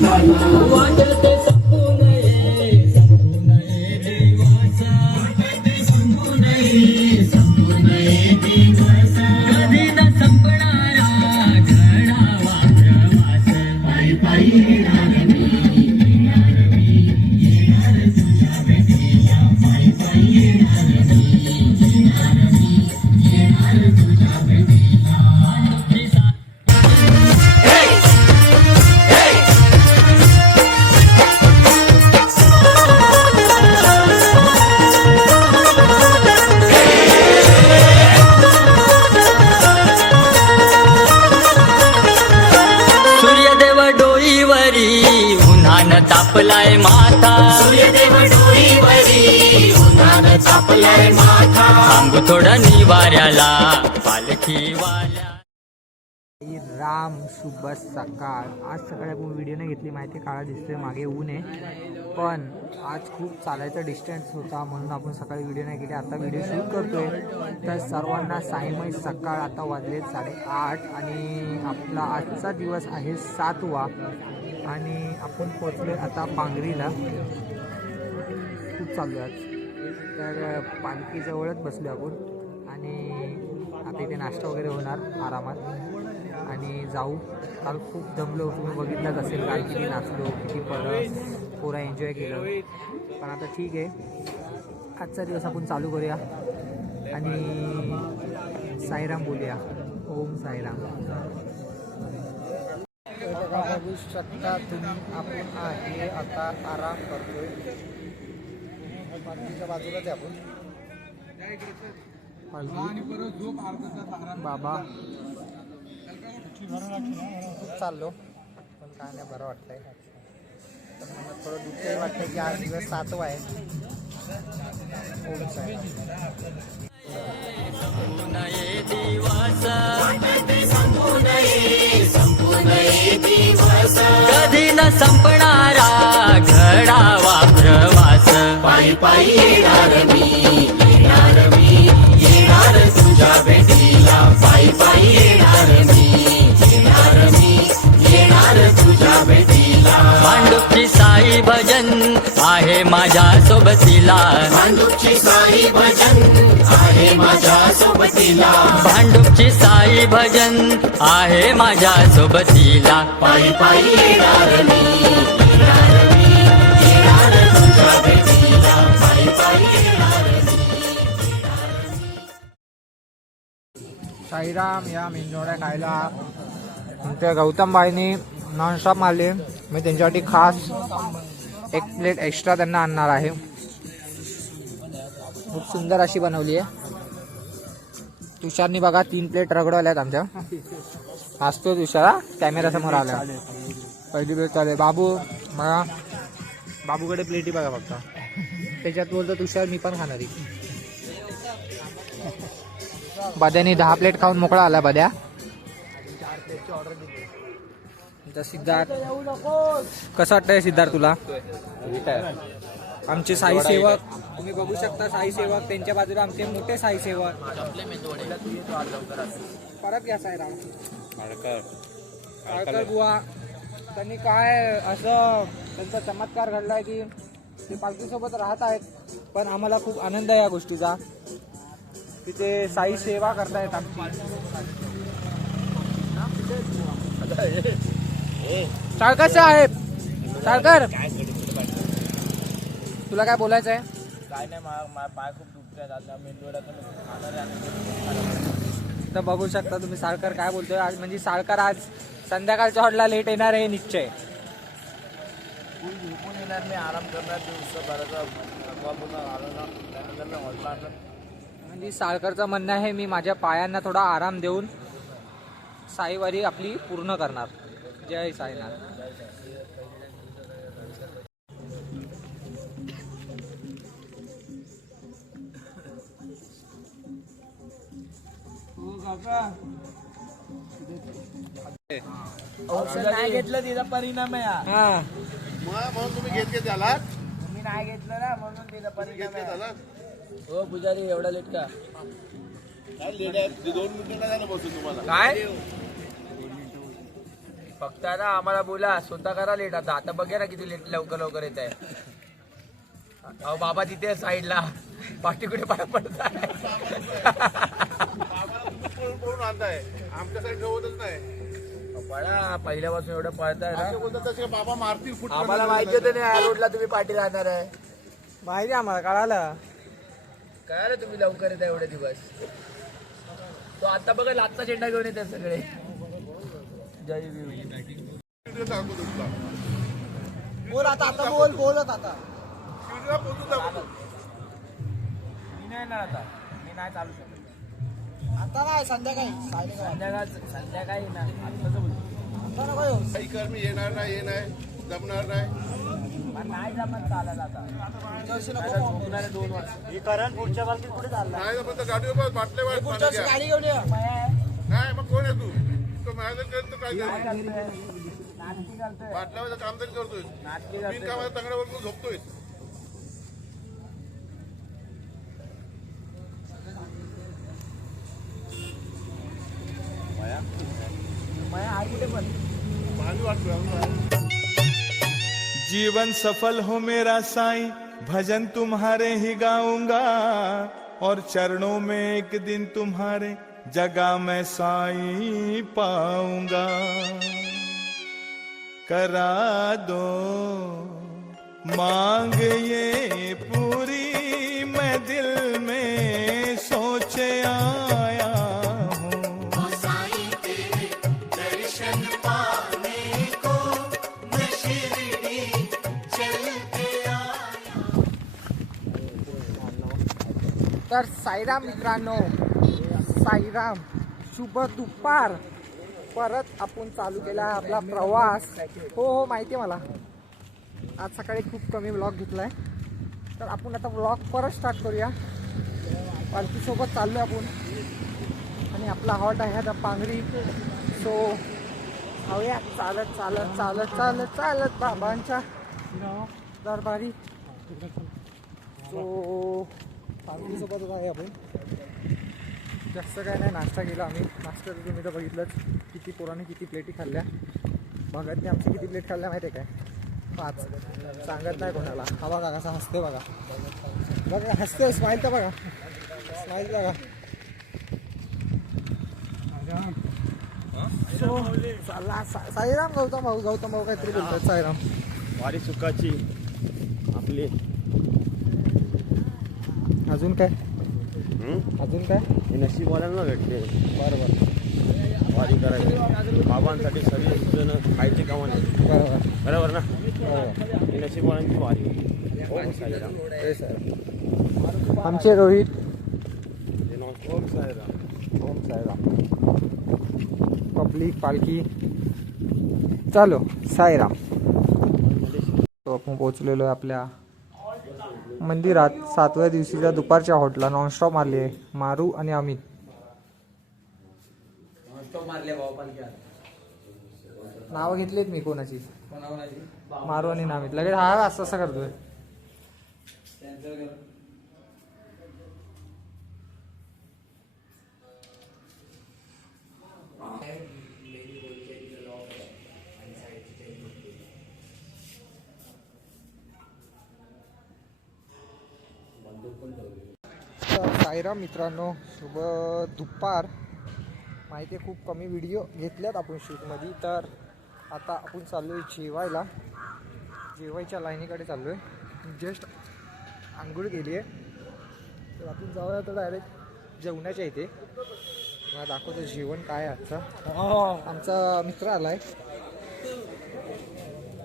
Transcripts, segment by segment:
वाटते संपू नये दिवस, संपू नये दिवस, कधी न संपणारा घडावा प्रवास, पायी पायी येणार मी, येणार तुझ्या भेटीला, पायी पायी येणार मी, येणार तुझ्या भेटीला. सूर्यदेव डोईवरी उन्हानं तापलाय माथा, सूर्यदेव डोईवरी उन्हानं तापलाय माथा, थांबू थोडं निवाऱ्याला पालखी वाल्या. राम शुभ सकाळ. आज सकाळी आपण व्हिडिओ नाही घेतली, माहिती काळा दिसतोय मागे ऊन आहे, पण आज खूप चालायचा डिस्टन्स होता म्हणून आपण सकाळी व्हिडिओ नाही केली. आता व्हिडिओ शूट करतोय. तर सर्वांना सायमय सकाळ. आता वाजले 8:30 आणि आपला आजचा दिवस आहे 7वा आणि आपण पोचलो आता पांगरीला. खूप चाललो आज. तर पालखीजवळच बसलो आपण आणि आता इथे नाश्ता वगैरे होणार आरामात आणि जाऊ. काल खूप दमलो, तुम्ही बघितलंच असेल काल किती नाचलो, किती पुरा एन्जॉय केलं. पण आता ठीक आहे, आजचा दिवस आपण चालू करूया आणि साईराम बोलूया. ओम साईराम. बघू शकता तुम्ही, आपण आहे आता आराम करतोय. पालखीच्या बाजूलाच आहे आपण. बाबा खूप चाललो, पण काय नाही, बरं वाटतंय. पण मला थोडं दुःखही वाटतं की आज दिवस 7वा आहे. ओम साईराम. कधी न संपणारा घडावा प्रवास, पायी पायी येणार मी, येणार तुझ्या भेटीला, पायी पायी येणार मी, येणार तुझ्या भेटीला. भांडुपची साई भजन आहे माझ्या सोबतीला, भांडुपची साई भजन आहे माझ्या सोबतीला, भांडुपची साई भजन आहे माझ्या सोबतीला, पायी पायी येणार मी, येणार तुझ्या भेटीला, पायी पायी येणार मी. साईराम. या मेंढोड्या खायला त्या गौतम बाईंनी नॉनस्टॉप मारले. मी त्यांच्यासाठी खास 1 प्लेट एक्स्ट्रा त्यांना आणणार आहे. खूप सुंदर अशी बनवली आहे. तुषारनी बघा 3 प्लेट रगडवल्या आहेत आमच्या. हसतो तुषार, कॅमेरा समोर आला. पहिली प्लेट चालेल. बाबू मला बाबूकडे प्लेटी बघा फक्त. त्याच्यात बोलतो तुषार मी पण खाणारी. बद्यानी 10 प्लेट खाऊन मोकळा आला. बद्या सिद्धार्थ, कसं वाटतंय सिद्धार्थ तुला? आमचे साई सेवक तुम्ही बघू शकता. साई सेवक त्यांच्या बाजूला आमचे मोठे साई सेवक. परत घ्या साईराम. काळकर बुवा त्यांनी काय असं त्यांचा चमत्कार घडलाय की ते पालखीसोबत राहत आहेत. पण आम्हाला खूप आनंद आहे या गोष्टीचा की ते साई सेवा करतायत आमची. साळकर साहेब, साळकर तुला काय बोलायचं आहे? काय नाही, पाय खूप दुखत आहेत. तर बघू शकता तुम्ही साळकर काय बोलतोय. आज म्हणजे साळकर आज संध्याकाळच्या हॉटला लेट येणार आहे निश्चय. झोपून येणार मी, आराम करणार दिवसभराचा. आलो ना त्यानंतर मी हॉटला आणलं. म्हणजे साळकरचं म्हणणं आहे मी माझ्या पायांना थोडा आराम देऊन साईवारी आपली पूर्ण करणार. जय साईनाथ. औषध नाही घेतलं तिचा परिणाम आहे हा. म्हणून तुम्ही घेत आलात? मी नाही घेतलं ना म्हणून तिचा परिणाम आहे. हो पुजारी एवढा लेट का? काय लेट आहे? 2 मिनिटं झालं बसून तुम्हाला. काय फक्त आता आम्हाला बोला स्वतः करा लेट आता बघा ना किती लेट लवकर लवकर येत आहे. अहो बाबा तिथे साईडला पाठीकडे पाय पडत आहे. पळून आणताय आमच्यासाठी ठेवतच नाही. पळा पहिल्यापासून एवढं पळताय ना. असं बोलतात तसे बाबा मारतील फुट. आम्हाला माहिती होतं नाही या रोडला तुम्ही पाठी राहणार आहे. माहिती आम्हाला कळालं. काय रे तुम्ही लवकर येता एवढे दिवस. तो आता बघा लाटचा झेंडा घेऊन येतात सगळे. जय भीम. दाखवतो तुला. बोल आता बोलत आता. शिर्डीला पोहोचून दाखवतो. मी नाही येणार आता. मी नाही चालू शकत. आता काय संध्याकाळी संध्याकाळी ना आत्ताच बोलतो. काही कर मी येणार नाही हे नाही जमणार नाही. नाही जमत चालायला आता. झोपणारे 2 वर्ष. पुढच्या बाजूला कुठे चालला? नाही जमत तर गाडीवर बाटले वाट पाणी घ्या. गाडी घेऊन ये. नाही मग कोण आहे तू तो माझ्या करतो काय नाटकी घालतोय. बाटल्यावर काम तरी करतोय. नाटकी मी घालतोय. का माझ्या तंगड्यावर झोपतोय. पाणी वाटतोय. जीवन सफल हो मेरा साईं, भजन तुम्हारे ही गाऊंगा और चरणों में एक दिन तुम्हारे जगह मैं साईं पाऊंगा। करा दो मांग ये पूरी, मैं दिल में सोचे आया हूँ। तर साईराम मित्रांनो, साईराम, शुभ दुपार. परत आपण चालू केला आपला प्रवास. हो माहिती आहे मला. आज सकाळी खूप कमी व्लॉग घेतलाय, तर आपण आता व्लॉग परत स्टार्ट करूया. पालखीसोबत चाललो आपण आणि आपला हॉट आहे आता पांगरी. सो जाऊया चालत चालत चालत चालत चालत बाबांच्या दरबारी. सो पालखीसोबतच आहे आपण. जास्त काय नाही, नाश्ता केला आम्ही. नाश्ता तर तुम्ही तर बघितलंच, किती पोराने किती प्लेटी खाल्ल्या. भगतने आमची किती प्लेट खाल्ल्या माहिती आहे काय? 5. सांगत नाही कोणाला. हा बघा कसा हसते बघा. बघा हसते, स्माईल तर बघा, स्माईल बघा. सो चला साईराम. गौतम भाऊ काहीतरी बोलतात. साईराम वारी सुखाची आपली. अजून काय? अजून काय? हे नशीबवाल्यांना भेटते. बरोबर वारी करायची बाबांसाठी सगळेजण खायचे कामा नाही. बरोबर बरोबर ना. हो ही नशीबवाल्यांची वारी. ओम साईराम. ते सर आमचे रोहित. ओम साईराम. ओम साईराम. पब्लिक पालखी चालो. साईराम. तो आपण पोहोचलेलो आहे आपल्या मंदिरात. 7व्या दिवशीच्या दुपारच्या हॉटला नॉनस्टॉप मारली आहे मारू आणि अमित. नावं घेतलीत मी कोणाची. मारू आणि नामित. लगेच हा असं असं करतोय. तर साईराम मित्रांनो, शुभ दुपार. माहिती आहे खूप कमी व्हिडिओ घेतल्यात आपण शूटमध्ये. तर आता आपण चाललो आहे जेवायला. जेवायच्या लाईनीकडे चाललो आहे. जस्ट आंघोळ केली आहे, तर आपण जाऊया तर डायरेक्ट जेवणाच्या इथे. मला दाखवतो जेवण काय आहे आजचा. आमचा मित्र आला आहे.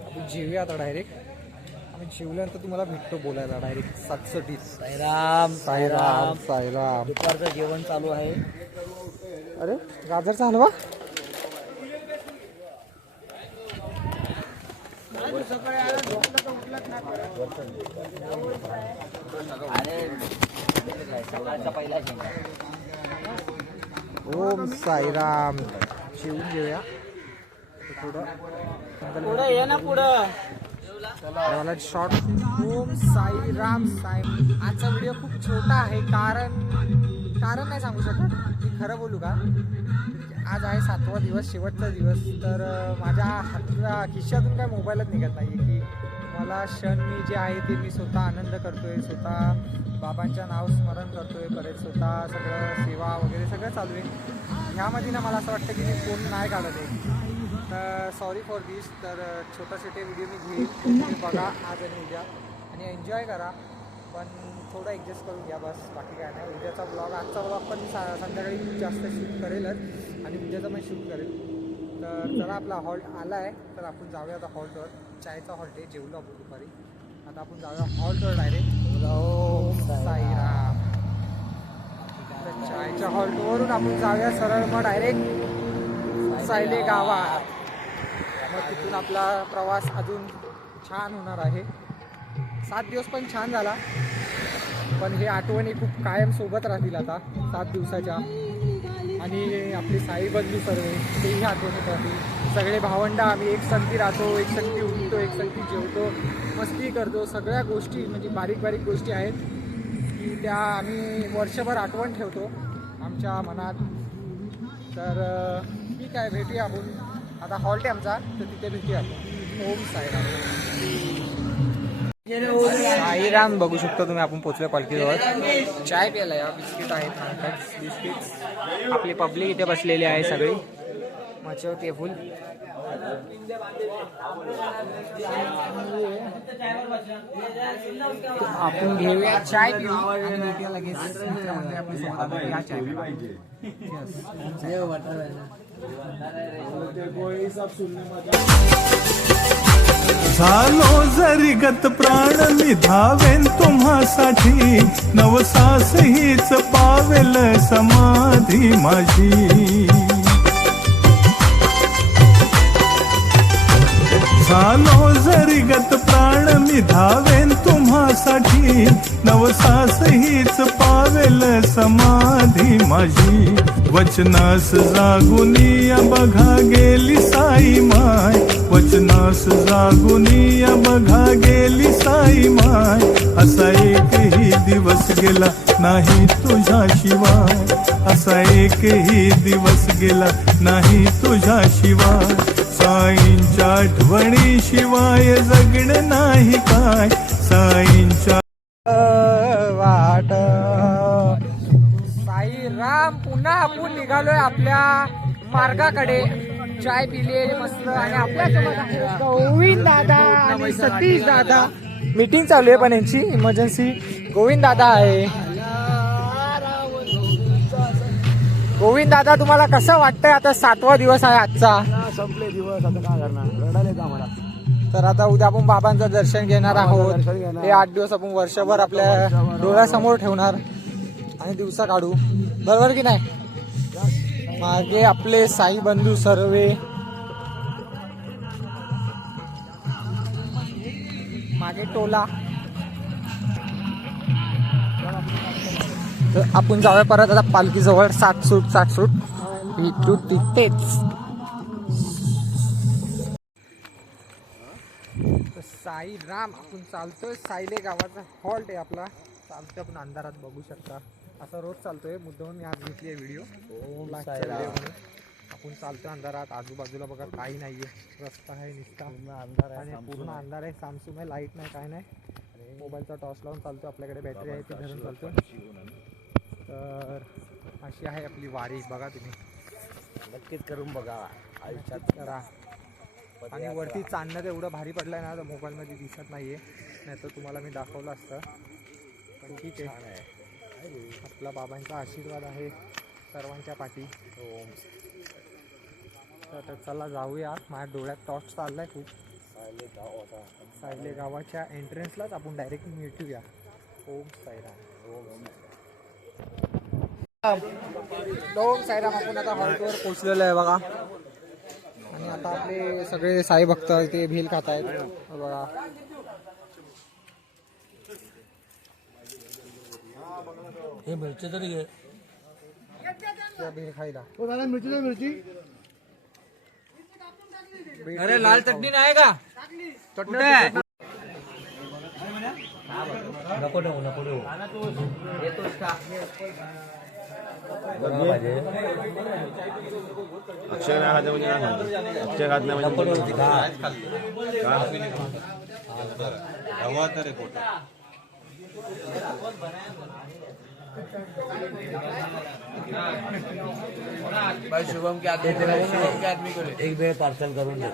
आपण जेवूया आता डायरेक्ट. आम्ही जेवल्यानंतर तुम्हाला भेटतो बोलायला डायरेक्ट 7:30. साईराम. साईराम साईराम. दुपारचं जेवण चालू आहे. अरे गाजरचा हलवा. ओम साईराम. जेवून घेऊया थोडं. ये ना पुढं. मला शॉर्ट. ओम साईराम. आजचा व्हिडिओ खूप छोटा आहे, कारण नाही सांगू शकत. मी खरं बोलू का, आज आहे 7वा दिवस, शेवटचा दिवस. तर माझ्या हातला खिशातून काय मोबाईलच निघत नाही आहे की मला क्षण मी जे आहे ते मी स्वतः आनंद करतो आहे, स्वतः बाबांच्या नाव स्मरण करतो आहे, परत स्वतः सगळं सेवा वगैरे सगळं चालू आहे. ह्यामध्ये ना मला असं वाटतं की मी फोन नाही काढत आहे. तर सॉरी फॉर दिस. तर छोटे व्हिडिओ मी घेईल, तुम्ही बघा आज आणि उद्या आणि एन्जॉय करा. पण थोडं ॲडजस्ट करून घ्या बस, बाकी काय नाही. उद्याचा ब्लॉग, आजचा ब्लॉग पण संध्याकाळी खूप जास्त शूट करेलच आणि उद्याचा पण शूट करेल. तर चला आपला हॉल्ट आला आहे, तर आपण जाऊया आता हॉल्टवर. चायचा हॉल्ट आहे, जेवलो आपण दुपारी. आता आपण जाऊया हॉल्टवर डायरेक्ट. ओम साईराम. तर चायच्या हॉल्टवरून आपण जाऊया सरळ मग डायरेक्ट सायले गावात. मग तिथून आपला प्रवास अजून छान होणार आहे. 7 दिवस पण छान झाला, पण हे आठवणी खूप कायम सोबत राहतील आता 7 दिवसाच्या. आणि आपले साई बंधू सर्व तेही आठवणीत राहतील. सगळे भावंड आम्ही एक संगती राहतो, एक संगती उठतो, एक संगती जेवतो, मस्ती करतो. सगळ्या गोष्टी म्हणजे बारीक बारीक गोष्टी आहेत की त्या आम्ही वर्षभर आठवण ठेवतो आमच्या मनात. तर ठीक आहे, भेटूया आपण. आता हॉल्ट आहे आमचा, तर तिथे भेटूया आपण. ओम साईराम. साईराम बघू शकता तुम्ही, आपण पोचलो पालखीजवळ. चाय प्यायला या, बिस्किट आहेत, बिस्किट. आपली पब्लिक इथे बसलेली आहे सगळी, मच्छर ते फुल. आपण घेऊया चाय पिऊ आणि भेटूया लगेच मित्रामध्ये आपल्या सोबत. या चाय झालो जरी गत प्राण मी धावेन तुम्हासाठी, नवसास हीच पावेल समाधी माझी. झालो जरी गत प्राण मी धावेन तुम्हासाठी, नवसास हीच पावेल समाधी माझी. वचनास जागुनिया बघा गेली साई माय, वचनास जागुनिया बघा गेली साई माय. असा एकही दिवस गेला नाही तुझ्याशिवाय, असा एकही दिवस गेला नाही तुझ्याशिवाय. साईंच्या आठवणी शिवाय जगणं नाही काय, साईंच्या वाट. साईराम. पुन्हा आपण निघालोय आपल्या मार्गाकडे. चाय पिले मस्त आणि आपल्या सोबत आहे गोविंद दादा आणि सतीश दादा. मीटिंग चालू आहे पण यांची इमर्जन्सी. गोविंद दादा आहे. गोविंद दादा, तुम्हाला कसं वाटतंय? आता 7वा दिवस आहे आजचा. संपले दिवस, आता काय करणार, रडायला आम्हाला. तर आता उद्या आपण बाबांचं दर्शन घेणार आहोत. हे 8 दिवस आपण वर्षभर आपल्या डोळ्यासमोर ठेवणार आणि दिवसा काढू, बरोबर की नाही? मागे आपले साई बंधू सर्वे, मागे टोला. तर आपण जाऊया परत आता पालखीजवळ. 60 सूट भेटू तिथेच. साईराम. आपण चालतोय सायले गावाचा हॉल्ट आहे आपला. चालतोय आपण अंधारात, बघू शकता. असं रोज चालतोय, मुद्दाम मी आज घेतली आहे व्हिडिओ. आपण चालतोय अंधारात. आजूबाजूला बघा काही नाहीये, रस्ता आहे नुसता अंधार आहे, पूर्ण अंधार आहे, सामसूम आहे, लाईट नाही, काय नाही. मोबाईलचा टॉर्च लावून चालतो. आपल्याकडे बॅटरी आहे ती धरून चालतो. तर अशी आहे आपली वारी. बघा तुम्ही, नक्कीच करून बघा, आयुष्यात करा. आणि वरती चांदणं एवढं भारी पडलं आहे ना, तर मोबाईलमध्ये दिसत नाही आहे, नाही तर तुम्हाला मी दाखवलं असतं. पण ठीक आहे, आपला बाबांचा आशीर्वाद आहे सर्वांच्या पाठी. तर चला जाऊया. माझ्या डोळ्यात टॉर्च चाललाय खूप. सायले गावाच्या एंट्रन्सलाच आपण डायरेक्ट भेटूया. ओम साईराम. ओम साईराम. आपण आता हॉल्टवर पोचलेलो आहे बघा. आणि आता आपले सगळे साई भक्त ते भेल खात आहेत बघा. हे मिरची तरी घे, भेल खायला. मिरची. अरे लाल चटणी नाही का? चटणी नको ठेवू. येतोस का? अक्षय नाही खाते म्हणजे नाही खाते. अक्षय खात नाही म्हणजे भाई शुभम के आदमी शुभम के आदमी को ले एक वेळ पार्सल करून दे